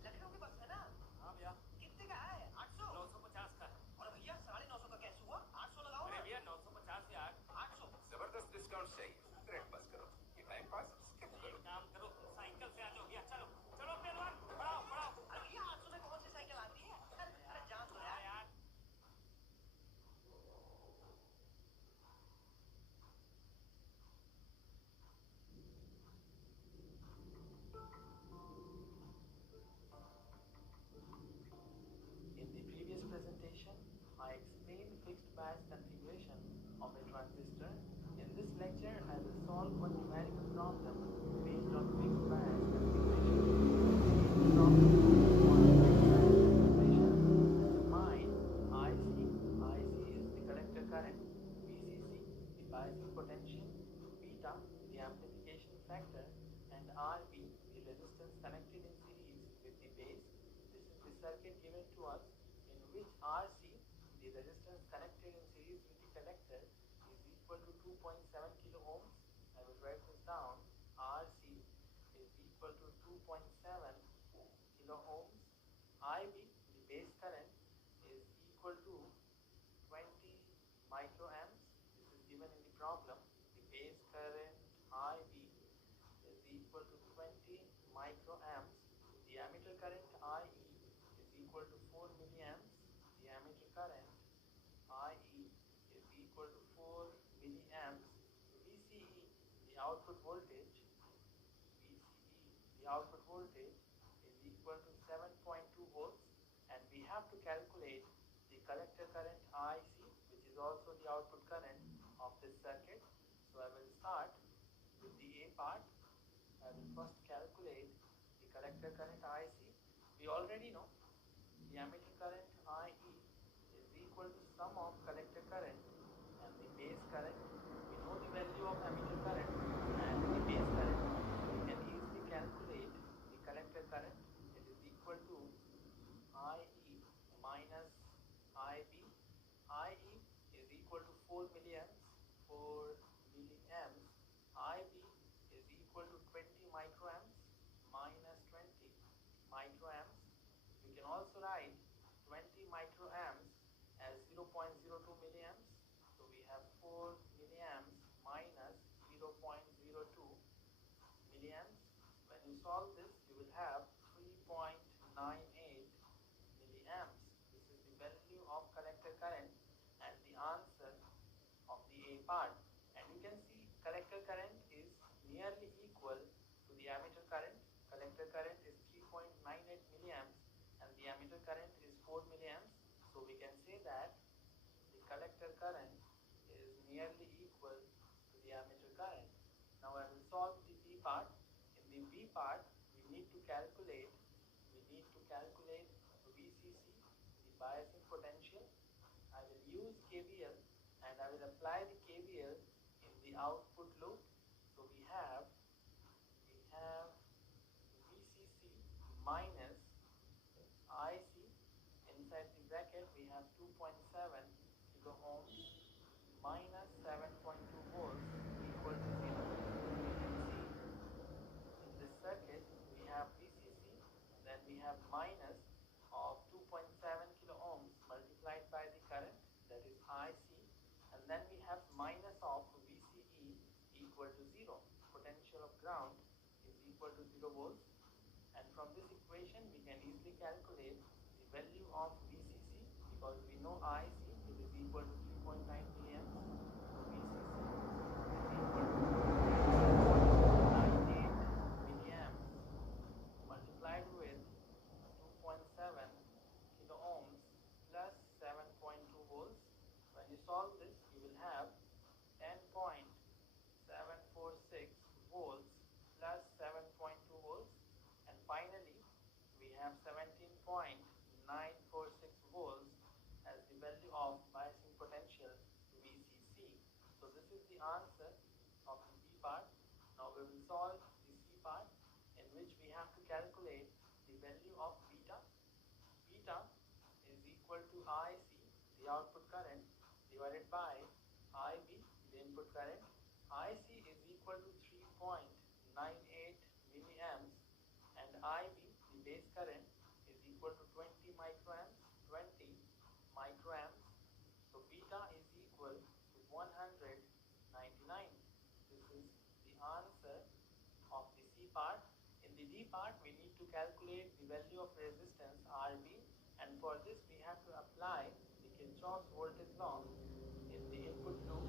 लखनऊ की बस है ना? हाँ भैया, कितने का है? 800? 950 का। और भैया 950 का कैसे हुआ? 800 लगाओ अरे ना. भैया 950 यार। 800. जबरदस्त डिस्काउंट चाहिए, ट्रेड बस करो, ये टाइम पास स्किप एक करो। काम करो, साइकिल से आ जाओ भैया, चलो चलो पहलवान, बढ़ाओ बढ़ाओ। अरे भैया 800 में कौन सी साइकिल आती है? अरे जान तो हाँ यार. यार। In the previous presentation, I explained fixed bias configuration of a transistor. In this lecture, I will solve one numerical problem based on fixed bias configuration. The problem is on fixed bias configuration. Define IC is the collector current, VCC, the biasing potential, beta, the amplification factor, and RB, the resistance connected in series with the base. This is the circuit given to us in which RC, the resistance connected in series with the collector, is equal to 2.7 kilo ohms. I will write this down. RC is equal to 2.7 kilo ohms. IB, the base current, is equal to 20 microamps. This is given in the problem. The base current IB is equal to 20 microamps. The ammeter current IE is equal to 4 milliamps. The ammeter current IE is equal to 4 milliamps. VCE, the output voltage, is equal to 7.2 volts, and we have to calculate the collector current IC, which is also the output current of this circuit. So I will start with the A part. I will first calculate the collector current IC. We already know the ammeter current IE is equal to sum of collector current and the base current. We know the value of ammeter current and the base current. We can easily calculate the collector current. It is equal to IE minus IB. IE is equal to 4 milliamps. 4 milliamps. IB is equal to 20 microamps minus 20 microamps. We can also write 20 microamps as 0.02 milliamps. So we have 4 milliamps minus 0.02 milliamps. When you solve this, you will have 3.98 milliamps. This is the value of collector current and the answer of the A part. And you can see collector current is nearly equal to the ammeter current. Collector current is 3.98 milliamps and the ammeter current is 4 milliamps. So we can say that the collector current is nearly equal to the ammeter current. Now I will solve the B part. In the B part, we need to calculate VCC, the biasing potential. I will use KVL and I will apply the KVL in the output loop. So we have VCC minus IC. Inside the bracket we have 2.7 kilo ohms minus 7.2 volts equal to 0. You can see minus of 2.7 kilo ohms multiplied by the current, that is IC, and then we have minus of VCE equal to 0. Potential of ground is equal to 0 volts, and from this equation we can easily calculate the value of VCC, because we know IC it is equal to 3.9 milliamps. So VCC is equal to 3.98 milliamps multiplied with 2.7 kilo ohms plus 7.2 volts. When you solve this, you will have 10.746 volts plus 7.2 volts, and finally we have 17.946 volts as the value of biasing potential VCC. So this is the answer of the B part. Now we will solve the C part, in which we have to calculate the value of beta. Beta is equal to IC, the output current, divided by IB, the input current. IC is equal to 3.98 milliamps, and IB, the base current, is equal to 20 microamps. 20 microamps. So beta is equal to 199. This is the answer of the C part. In the D part, we need to calculate the value of resistance RB, and for this we have to apply the Kirchhoff's voltage law in the input loop,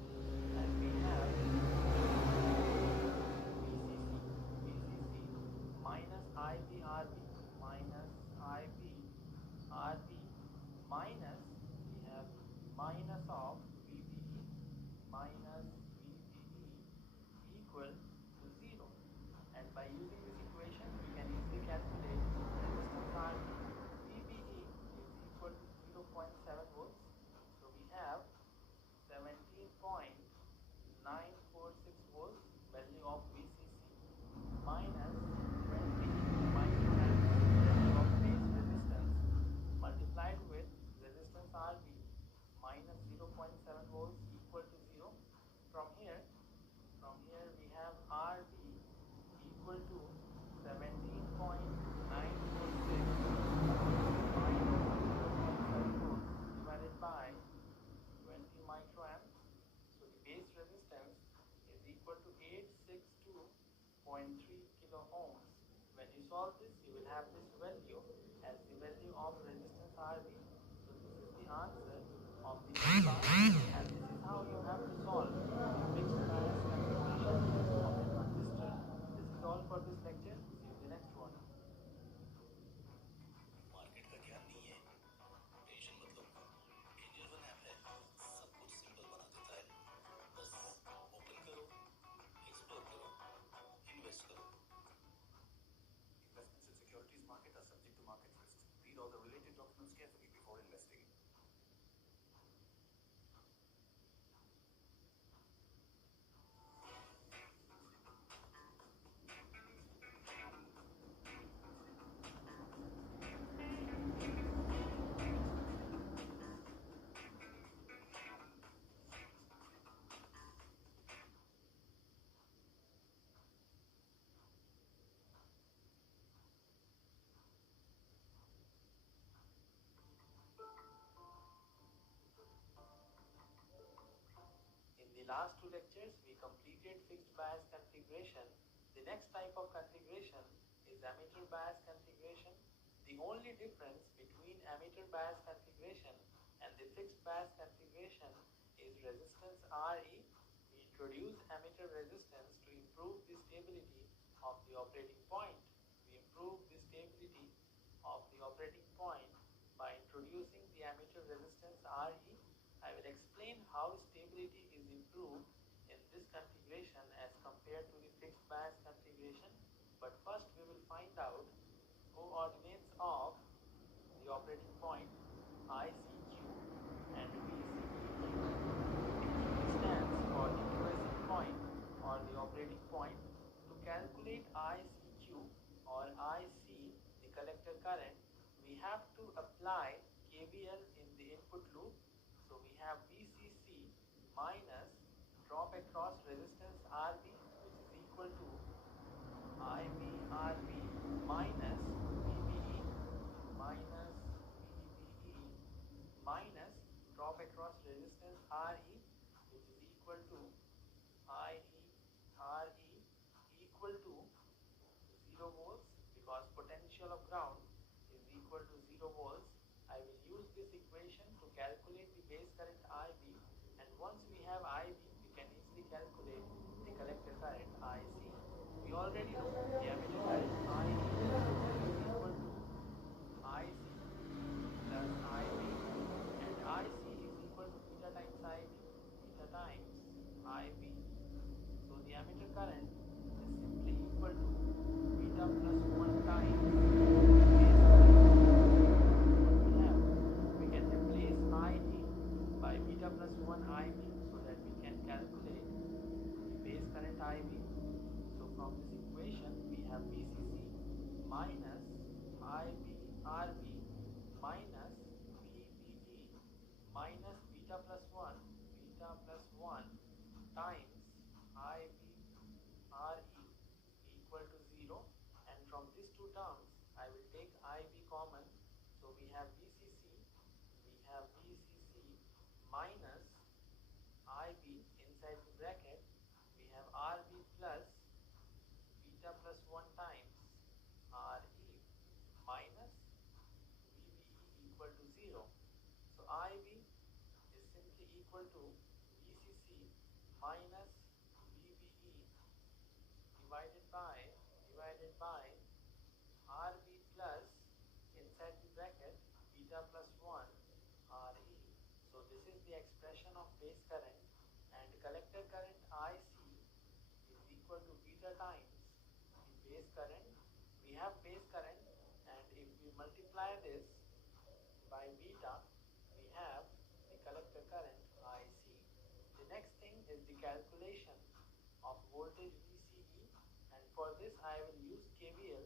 and we have VCC minus IBRB minus IBRB minus, we have minus of VBE minus VBE equal to 0. And by using this equation, we can easily calculate resistance RB. VBE is equal to 0.7 volts. So we have 17.946 volts, value of VCC, minus 20 microamps, value of base resistance, multiplied with resistance RB minus 0.7 volts equal to 0. From here we have RB equal to 17.946 minus 0.7 volts divided by 20 microamps. So the base resistance is equal to 862.3 kilo ohms. When you solve this, you will have this value as the value of resistance RB. So this is the answer of the B part, and this is how you have to solve the fixed bias configuration of a transistor. This is all for this lecture. See you in the next one. Market का ज्ञान नहीं है, tension मत लो। Angel one app है, सब कुछ simple बना देता है। बस ओपन करो, एक्सप्लोर करो, इन्वेस्ट करो। Investments in securities market are subject to market risks. Read all the related documents carefully before investing. In the last two lectures, we completed fixed bias configuration. The next type of configuration is ammeter bias configuration. The only difference between ammeter bias configuration and the fixed bias configuration is resistance RE. We introduce ammeter resistance to improve the stability of the operating point. We improve the stability of the operating point by introducing the ammeter resistance RE. I will explain how stability is improved in this configuration as compared to the fixed bias configuration. But first we will find out coordinates of the operating point ICQ and VCEQ. It stands for equalizing point or the operating point. To calculate ICQ or IC, the collector current, we have to apply KVL in the input loop. So we have VCC minus drop across resistance RB, which is equal to IBRB minus VBE across resistance RE, which is equal to IE RE equal to 0 volts, because potential of ground is equal to 0 volts. I will use this equation to calculate the base current IB, and once we have IB, we can easily calculate the collector current IC. We already know the ammeter current IE is equal to IC plus IB, and IC is equal to beta times IB, beta times IB. So the ammeter current is simply equal to beta plus 1 times base current. What we have, we can replace IE by beta plus 1 IB so that we can calculate the base current IB. So from this equation we have VCC minus IB RB minus VBE minus beta plus 1 times IB RE equal to 0, and from these two terms I will take IB common. So we have VCC minus IB inside the bracket, we have RB plus beta plus 1 times RE minus VBE equal to 0. So IB is simply equal to VCC minus VBE divided by RB plus inside the bracket beta plus 1 RE. So this is the expression of base current, and collector current IC is equal to beta times the base current. We have base current, and if we multiply this by beta, we have the collector current IC. The next thing is the calculation of voltage VCE, and for this I will use KVL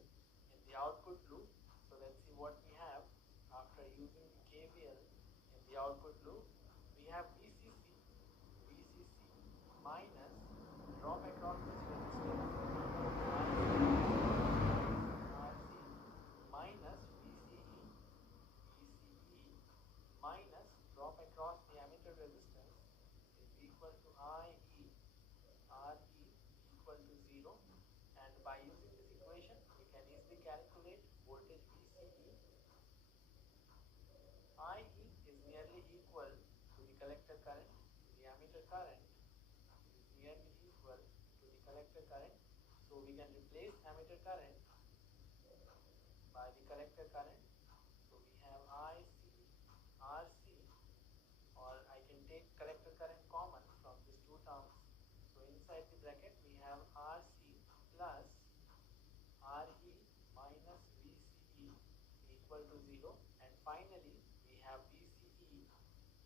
in the output loop. So let's see what we have after using the KVL in the output loop. We have VCC minus drop across this resistance RC minus VCE minus drop across the ammeter resistance is equal to IE RE equal to 0, and by using this equation we can easily calculate voltage VCE. IE is nearly equal to the collector current. The ammeter current is nearly equal to the collector current, so we can replace ammeter current by the collector current. So we have IC RC, or I can take collector current common from these two terms. So inside the bracket we have RC plus RE minus VCE equal to 0, and finally we have VCE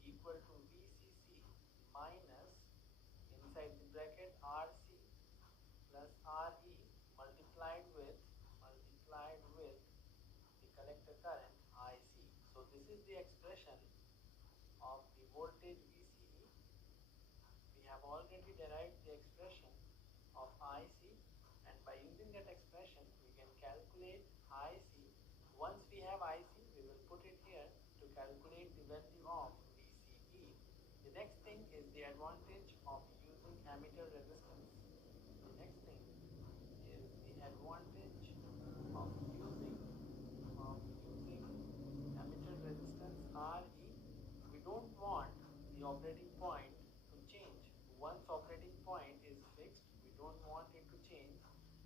equal to VCC minus inside the bracket RC plus RE multiplied with the collector current IC. So this is the expression of the voltage VCE. We have already derived the expression of IC, and by using that expression we can calculate IC. Once we have IC, we will put it here to calculate the value of VCE. The next thing is the advantage of using ammeter resistance. The next thing is the advantage of using ammeter resistance RE. We don't want the operating point to change. Once operating point is fixed, we don't want it to change,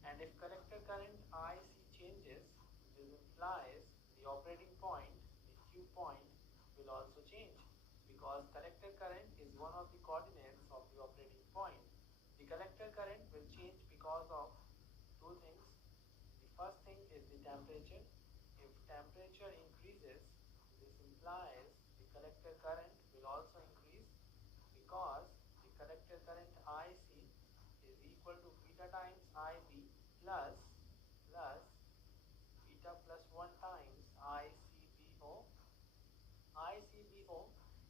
and if collector current IC changes, this implies the operating point, the Q point, will also change, because collector current is one of the coordinates of the operating point. The collector current will change because of two things. The first thing is the temperature. If temperature increases, this implies the collector current will also increase, because the collector current IC is equal to beta times IB plus beta plus 1 times ICBO. ICBO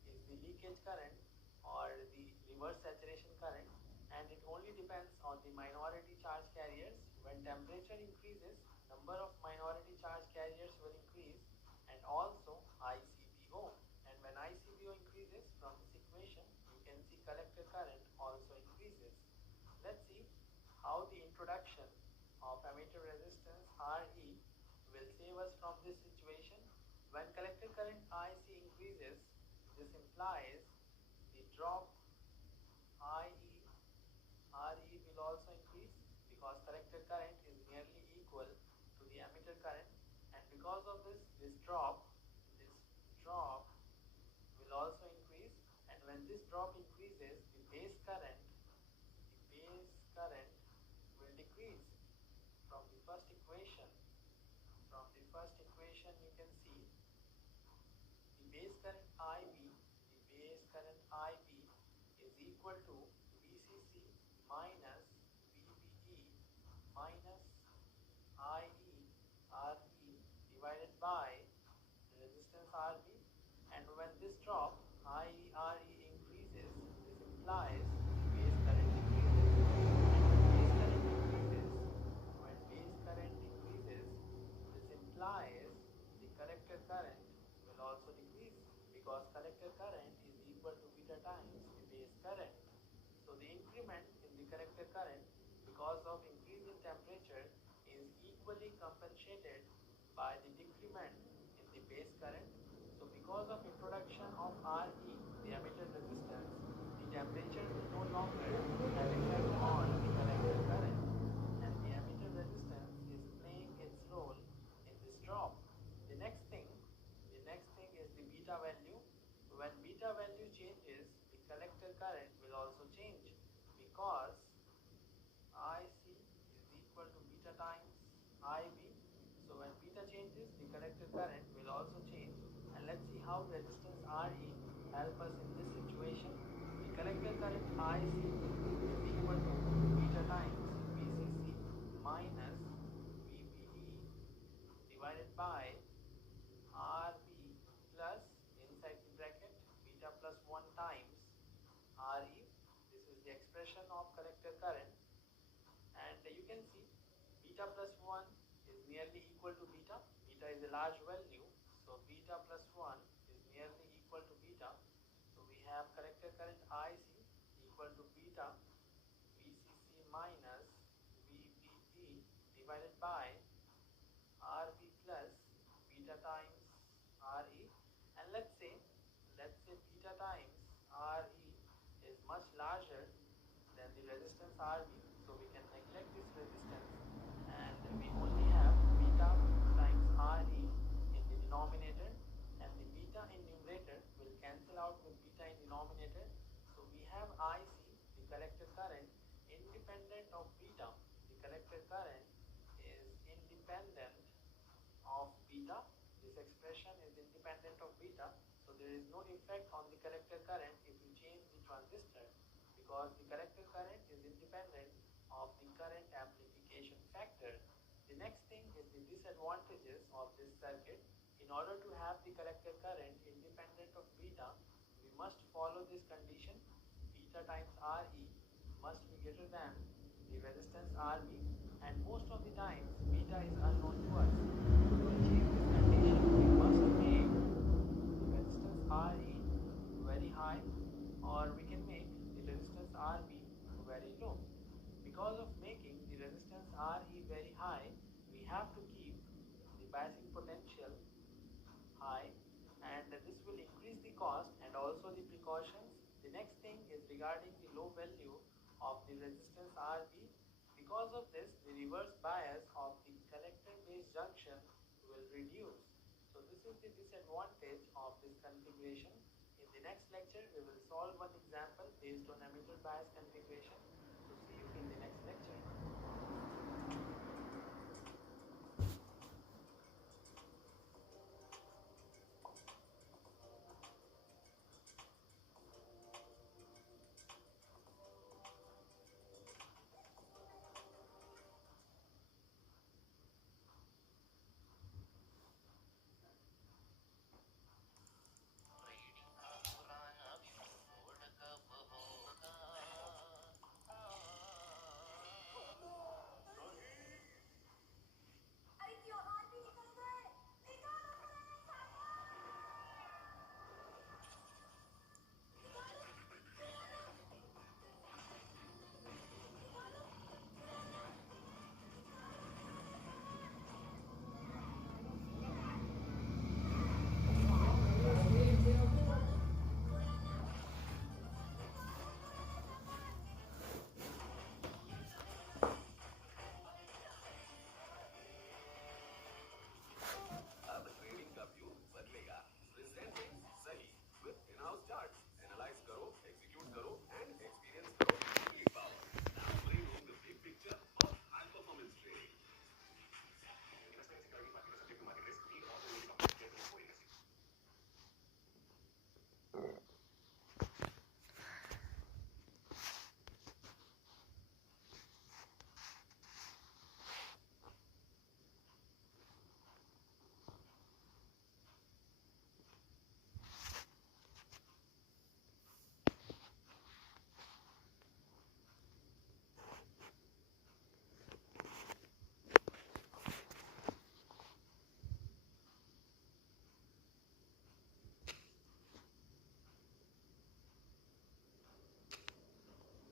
is the leakage current or the reverse saturation current, and it only depends on the minority charge carriers. When temperature increases, number of minority charge carriers will increase, and also ICBO. And when ICBO increases, from collector current also increases. Let's see how the introduction of ammeter resistance Re will save us from this situation. When collector current IC increases, this implies the drop IE Re will also increase because collector current is nearly equal to the ammeter current, and because of this drop will also increase, and when this drop increases, the base current will decrease. From the first equation you can see the base current IB is equal to VCC minus VBE minus IE RE divided by the resistance RB, and when this drop IE RE increases, this implies the base current decreases, and when base current decreases, this implies the collector current will also decrease because collector current is equal to beta times the base current. So the increment in the collector current because of increase in temperature is equally compensated by the decrement in the base current. So because of introduction of Re, the ammeter resistance, the temperature will no longer have effect on the collector current, and the ammeter resistance is playing its role in this drop. The next thing is the beta value. When beta value changes, the collector current will also change because IC is equal to beta times IB. So when beta changes, the collector current will also change. And let's see how resistance Re help us in this situation. The collector current IC is equal to beta times VCC minus VBE divided by RB plus, inside the bracket, beta plus 1 times Re. This is the expression of collector current, and you can see beta plus 1 is nearly equal to beta. Beta is a large value, so beta plus 1 is nearly equal to beta. So we have collector current IC equal to beta VCC minus VBE divided by RB plus beta times Re, and let's say beta times Re is much larger than the resistance Rb, so we can neglect this resistance and we only have beta times Re in the denominator, and the beta in numerator will cancel out with beta in denominator. So we have IC, the collector current, independent of beta. The collector current is independent of beta. This expression is independent of beta, so there is no effect on the collector current if you change the transistor, because the collector current is independent of the current amplification factor. The next thing is the disadvantages of this circuit. In order to have the collector current independent of beta, we must follow this condition: beta times Re must be greater than the resistance Rb, and most of the times beta is unknown to us. To achieve this condition, we must make the resistance Re very high, or we can make the resistance Rb very low. Because of making the resistance Re very high, we have to keep the biasing potential high, and this will increase the cost and also the precautions. The next thing is regarding the low value of the resistance Rb. Because of this, the reverse bias of the collector base junction will reduce. So this is the disadvantage of this configuration. In the next lecture, we will solve one example based on ammeter bias configuration.